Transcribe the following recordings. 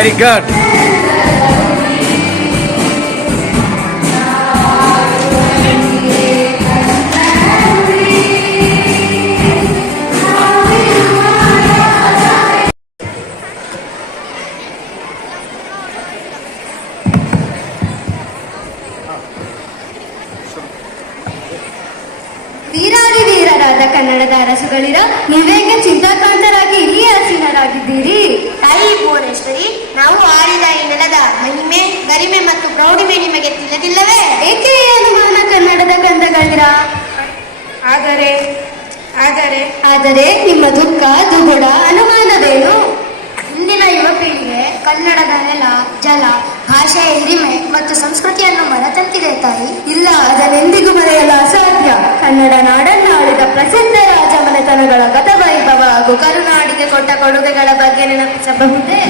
Very good. ವೀರಾದಿ ವೀರರಾದ ಕನ್ನಡದ ಅರಸುಗಳಿರ ನೀವೇಗೆ ಚಿಂತಾಕ್ರಾಂತರಾಗಿ ಇಲ್ಲಿ ಆಸೀನರಾಗಿದ್ದೀರಿ? ತಾಯಿ ಭುವನೇಶ್ವರಿ, ನಾವು ಆಳಿದ ಈ ನೆಲದ ಮಹಿಮೆ, ಗರಿಮೆ ಮತ್ತು ಪ್ರೌಢಿಮೆ ನಿಮಗೆ ತಿಳಿದಿಲ್ಲವೇ? ಏಕೆ ಈ ಅನುಮಾನ ಕನ್ನಡದ ಗಂಧಗಳಿರ? ಆದರೆ ಆದರೆ ಆದರೆ ನಿಮ್ಮ ದುಃಖ ದುಗುಡ ಅನುಮಾನವೇನು? ಇಂದಿನ ಯುವ ಪೀಳಿಗೆ ಕನ್ನಡದ ನೆಲ, ಜಲ, ಭಾಷೆಯ ಹಿರಿಮೆ ಮತ್ತು ಸಂಸ್ಕೃತಿಯನ್ನು ಮರೆತಂತಿದೆ ತಾಯಿ. ಇಲ್ಲ, ಅದನ್ನೆಂದಿಗೂ ಮರೆಯಲು ಅಸಾಧ್ಯ. ಕನ್ನಡ ನಾಡನ್ನು ಆಳಿದ ಪ್ರಸಿದ್ಧ ರಾಜಮನೆತನಗಳ ಗತವೈಭವ ಹಾಗೂ ಕರುನಾಡಿಗೆ ಕೊಟ್ಟ ಕೊಡುಗೆಗಳ ಬಗ್ಗೆ ನೆನಪಿಸಬಹುದೇ?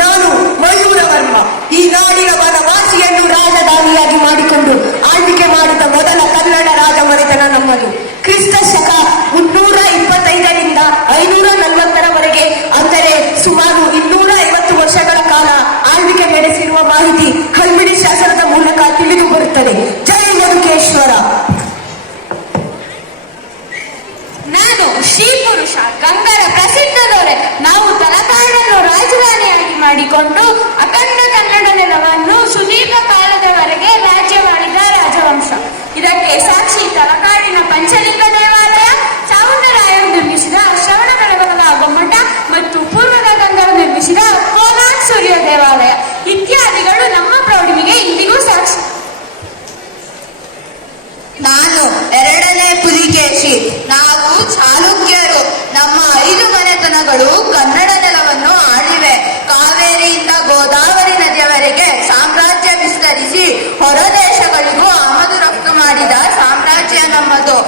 ನಾನು ಮಯೂರವರ್ಮ, ಈ ನಾಡಿನ ವನವಾಸಿಯನ್ನು ರಾಜಧಾನಿಯಾಗಿ ಮಾಡಿಕೊಂಡು ಆಳ್ವಿಕೆ ಮಾಡಿದ ಮೊದಲ ಕನ್ನಡ ರಾಜಮನೆತನ ನಮ್ಮದು. ಕ್ರಿಸ್ತ ಶಕ 325ರಿಂದ 540ರವರೆಗೆ, ಅಂದರೆ ಸುಮಾರು 250 ವರ್ಷಗಳ ಕಾಲ ಆಳ್ವಿಕೆ ನಡೆಸಿರುವ ಮಾಹಿತಿ ಹಲ್ಮಿಡಿ ಶಾಸನದ ಮೂಲಕ ತಿಳಿದು ಬರುತ್ತದೆ. ಜೈ ಮಧುಕೇಶ್ವರ. ನಾನು ಶ್ರೀ ಪುರುಷ ಗಂಗರ ಪ್ರಸಿದ್ಧ ದೊರೆ. ನಾವು ತಲಕಾಡನ್ನು ರಾಜಧಾನಿಯಾಗಿ ಮಾಡಿಕೊಂಡು ಅಖಂಡ ಕನ್ನಡ ನೆಲವನ್ನು ಸುದೀರ್ಘ ಕಾಲದವರೆಗೆ ರಾಜ್ಯ ಮಾಡಿದ ರಾಜವಂಶ. ಇದಕ್ಕೆ ಸಾಕ್ಷಿ ತಲಕಾಡಿನ ಪಂಚಲಿಂಗ ದೇವಾಲಯ, ಚಾವುಂಡರಾಯರು ನಿರ್ಮಿಸಿದ ಶ್ರವಣಬೆಳಗೊಳದ ಗೊಮ್ಮಟ ಮತ್ತು ಪೂರ್ವದ ಗಂಗರು ನಿರ್ಮಿಸಿದ ಕೋಲಾರ್ ಸೂರ್ಯ ದೇವಾಲಯ ಇತ್ಯಾದಿಗಳು ನಮ್ಮ ಪ್ರೌಢಿಮೆಗೆ ಇಂದಿಗೂ ಸಾಕ್ಷಿ. ನಾನು ಎರಡನೇ ಪುಲಿಕೇಶಿ. ನಾವು ಚಾಲುಕ್ಯರು. ನಮ್ಮ 5 ಮನೆತನಗಳು ಕನ್ನಡ ನೆಲವನ್ನು ಆಳಿವೆ. ಕಾವೇರಿಯಿಂದ ಗೋದಾವರಿ ನದಿಯವರೆಗೆ ಸಾಮ್ರಾಜ್ಯ ವಿಸ್ತರಿಸಿ ಹೊರ ದೇಶಗಳಿಗೂ ಆಮದು ರಫ್ತು ಮಾಡಿದ ಸಾಮ್ರಾಜ್ಯ ನಮ್ಮದು.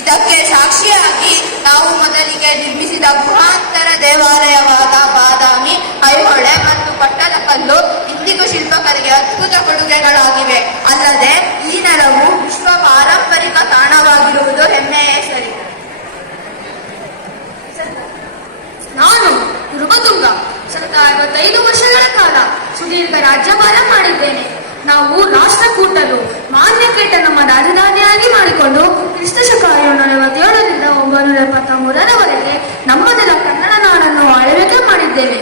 ಇದಕ್ಕೆ ಸಾಕ್ಷಿಯಾಗಿ ನಾವು ಮೊದಲಿಗೆ ನಿರ್ಮಿಸಿದ ಗುಹಾಂತರ ದೇವಾಲಯವಾದ ಬಾದಾಮಿ, ಐಹೊಳೆ ಮತ್ತು ಪಟ್ಟದಕಲ್ಲು ಇಂದಿಗೂ ಶಿಲ್ಪಕಲೆಗೆ ಅದ್ಭುತ ಕೊಡುಗೆಗಳಾಗಿವೆ. ಅಲ್ಲದೆ ಈ ನೆಲವು ವಿಶ್ವ ಪಾರಂಪರಿಕ ತಾಣವಾಗಿರುವುದು ಹೆಮ್ಮೆಯ ಸರಿ. ನಾನು ನೃಪತುಂಗ. 55 ವರ್ಷಗಳ ಕಾಲ ಸುದೀರ್ಘ ರಾಜ್ಯಭಾರ ಮಾಡಿದ್ದೇನೆ. ನಾವು ರಾಷ್ಟ್ರಕೂಟರು. ಮಾನ್ಯಕೇಟ ನಮ್ಮ ರಾಜಧಾನಿಯಾಗಿ ಮಾಡಿಕೊಂಡು ಕ್ರಿಸ್ತಶಕ 747ರಿಂದ 973ರವರೆಗೆ ನಮ್ಮದೆಲ್ಲ ಕನ್ನಡ ನಾಡನ್ನು ಆಳ್ವಿಕೆ ಮಾಡಿದ್ದೇವೆ.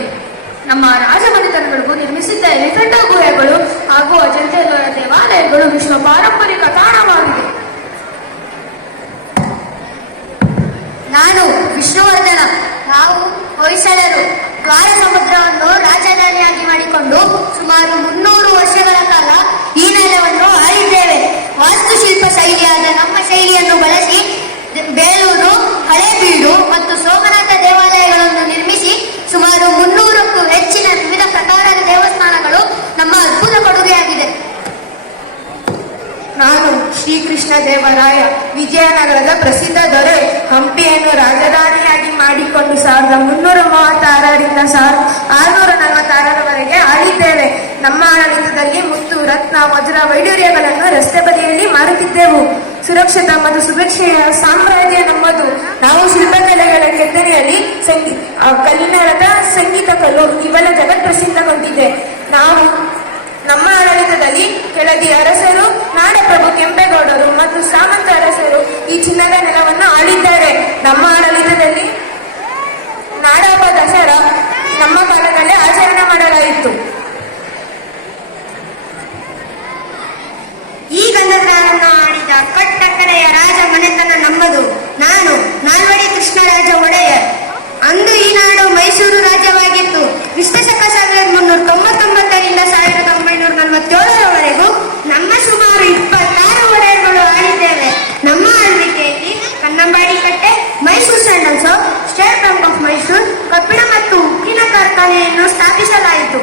ನಮ್ಮ ರಾಜಮನೆತನಗಳಿಗೂ ನಿರ್ಮಿಸಿದ್ದ ಎಲಿಫೆಂಟಾ ಗುಹೆಗಳು ಹಾಗೂ ಅಜಂತ ಎಲ್ಲೋರ ದೇವಾಲಯಗಳು ವಿಶ್ವ ಪಾರಂಪರಿಕ ತಾಣವಾಗಿದೆ. ನಾನು ವಿಷ್ಣುವರ್ಧನ. ನಾವು ಹೊಯ್ಸಳರು. ದ್ವಾರ ಸಮುದ್ರವನ್ನು ರಾಜಧಾನಿಯಾಗಿ ಮಾಡಿಕೊಂಡು ಸುಮಾರು 300 ವರ್ಷಗಳ ಕಾಲ ಈ ನೆಲವನ್ನು ಆಳಿದ್ದೇವೆ. ವಾಸ್ತುಶಿಲ್ಪ ಶೈಲಿಯಾದ ನಮ್ಮ ಶೈಲಿಯನ್ನು ಬಳಸಿ ಬೇಲೂರು, ಹಳೇಬೀಡು ಮತ್ತು ಸೋಮನಾಥ ದೇವಾಲಯಗಳನ್ನು ನಿರ್ಮಿಸಿ ಸುಮಾರು 300ಕ್ಕೂ ಹೆಚ್ಚಿನ ವಿವಿಧ ಪ್ರಕಾರದ ದೇವಸ್ಥಾನಗಳು ನಮ್ಮ ಅದ್ಭುತ ಕೊಡುಗೆಯಾಗಿದೆ. ನಾನು ಶ್ರೀಕೃಷ್ಣ ದೇವರಾಯ. ವಿಜಯನಗರದ ಪ್ರಸಿದ್ಧ ದೊರೆ. ಹಂಪಿಯನ್ನು ರಾಜಧಾನಿಯಾಗಿ ಮಾಡಿಕೊಂಡು 1336ರಿಂದ 1646ರವರೆಗೆ ಆಳಿದ್ದೇವೆ. ನಮ್ಮ ಆಡಳಿತದಲ್ಲಿ ಮುತ್ತು, ರತ್ನ, ವಜ್ರ, ವೈಡೂರ್ಯಗಳನ್ನು ರಸ್ತೆ ಬದಿಯಲ್ಲಿ ಮಾರುತ್ತಿದ್ದೆವು. ಸುರಕ್ಷಿತ ಮತ್ತು ಸುಭಿಕ್ಷೆಯ ಸಾಮ್ರಾಜ್ಯ ನಮ್ಮದು. ನಾವು ಶಿಲ್ಪಕಲೆಗಳ ಕೆತ್ತನೆಯಲ್ಲಿ ಕಲ್ಲಿನ ರಥ, ಸಂಗೀತ ಕಲ್ಲು ಇವೆಲ್ಲ ಜಗತ್ ಪ್ರಸಿದ್ಧಗೊಂಡಿದೆ. ನಮ್ಮ ಆಡಳಿತದಲ್ಲಿ ಕೆಳದಿ ಅರಸರು, ನಾಡಪ್ರಭು ಕೆಂಪೇಗೌಡರು ಮತ್ತು ಸಾಮಂತ ಅರಸರು ಈ ಚಿನ್ನದ ನೆಲವನ್ನು ಆಳಿದ್ದಾರೆ. ನಮ್ಮ ಆಡಳಿತದಲ್ಲಿ ನಾಡಹಬ್ಬ ದಸರಾ ನಮ್ಮ ಕಾಲದಲ್ಲಿ ಆಚರಣೆ ಮಾಡಲಾಯಿತು. ಈ ಗಂಧದ್ರಾರನ್ನು ಆಡಿದ ಕಟ್ಟಕಡೆಯ ರಾಜ ಮನೆತನ ನಮ್ಮದು. ನಾನು ನಾಲ್ವಡಿ ಕೃಷ್ಣರಾಜ ಒಡೆಯರ್. ಅಂದು ಈ ನಾಡು ಮೈಸೂರು ರಾಜ್ಯವಾಗಿತ್ತು. ಕ್ರಿಸ್ತಶಕ 1399ರಿಂದ 1947ರವರೆಗೂ ನಮ್ಮ ಸುಮಾರು 26 ಒಡೆಯರುಗಳು ಆಳಿದ್ದೇವೆ. ನಮ್ಮ ಆಳ್ವಿಕೆಯಲ್ಲಿ ಕನ್ನಂಬಾಡಿ ಕಟ್ಟೆ, Mysuru sandals, state bank of Mysuru, ಕಬ್ಬಿಣ ಮತ್ತು ಉಕ್ಕಿನ ಕಾರ್ಖಾನೆಯನ್ನು ಸ್ಥಾಪಿಸಲಾಯಿತು.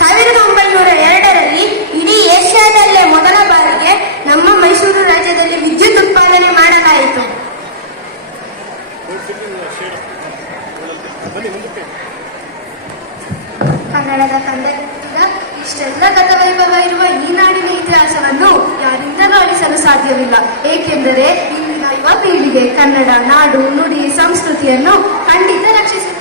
1902ರಲ್ಲಿ ಇಡೀ ಏಷ್ಯಾದಲ್ಲೇ ಮೊದಲ ಬಾರಿಗೆ ನಮ್ಮ ಮೈಸೂರು ರಾಜ್ಯದಲ್ಲಿ ವಿದ್ಯುತ್ ಉತ್ಪಾದನೆ ಮಾಡಲಾಯಿತು. ಕನ್ನಡದ ಕಂದೆಟ್ಟಿದ ಇಷ್ಟೆಲ್ಲ ಗತವೈಭವ ಇರುವ ಈ ನಾಡಿನ ಇತಿಹಾಸವನ್ನು ಯಾರಿಂದಲೂ ಅಳಿಸಲು ಸಾಧ್ಯವಿಲ್ಲ. ಏಕೆಂದರೆ ಇಂದಿನ ಯುವ ಪೀಳಿಗೆ ಕನ್ನಡ ನಾಡು, ನುಡಿ, ಸಂಸ್ಕೃತಿಯನ್ನು ಖಂಡಿತ ರಕ್ಷಿಸುತ್ತದೆ.